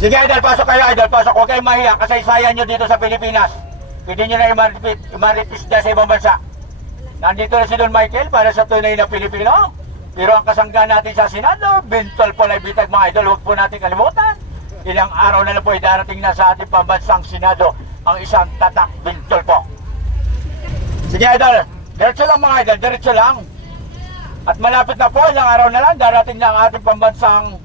Sige idol, pasok kayo idol, pasok. Huwag kayong mahiya, kasaysayan nyo dito sa Pilipinas. Pwede nyo na i-repeat dyan sa ibang bansa. Nandito na si Don Michael para sa tunay na Pilipino. Pero ang kasangga natin sa Senado, bintol po lang bitag mga idol, huwag po natin kalimutan. Ilang araw na lang po ay darating na sa ating pambansang Senado ang isang tatak bintol po. Sige idol, diretso lang mga idol, diretso lang. At malapit na po, ilang araw na lang, darating na ang ating pambansang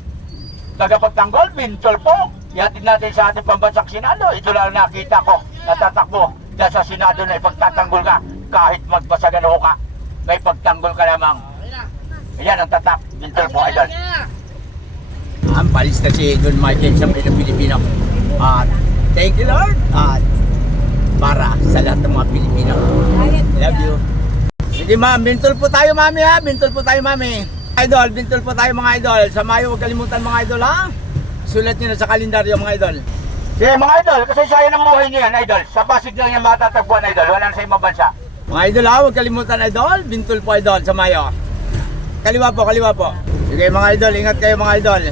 tagapagtanggol, bintol po. Ihatid natin sa ating pambansang Senado. Ito lang nakita ko, natatakbo dyan sa Senado na ipagtatanggol ka. Kahit magpasagano ka, may pagtanggol ka lamang. Ayan ang tatak, bintol po idol. Ang palis na si Don Michael sa Pilipino. At thank you Lord. At para sa lahat ng mga Pilipino. Love you. Sige ma'am, bintol po tayo mami ha. Bintol po tayo mami. Idol, bintol po tayo mga idol. Sa Mayo, huwag kalimutan mga idol ha. Sulat nyo na sa kalendaryo mga idol. Sige mga idol, kasi sayang ng buhay nyo yan idol. Sa Pasig lang yan matatagpuan idol. Wala na sa ibang bansa. Mga idol ha, huwag kalimutan idol. Bintol po idol sa Mayo. Kaliwa po, kaliwa po. Sige mga idol, ingat kayo mga idol.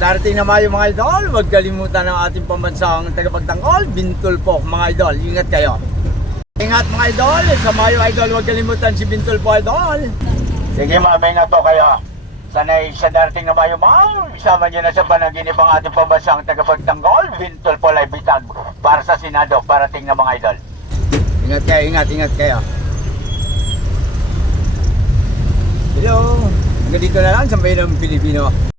Darating na Mayo mga idol, huwag kalimutan ang ating pambansang tagapagtanggol. Bintol po mga idol, ingat kayo. Ingat mga idol, sa Mayo idol, huwag kalimutan si Bintol po idol. Sige ma'am, ingat po kayo. Sana'y sa darating na Mayo ma'am, isama nyo na sa panaginip ang ating pambansang tagapagtanggol. Bintol po live bitag para sa Senado, parating na mga idol. Ingat kayo, ingat kayo. Hello, hanggang dito na lang sa Mayo ng Pilipino.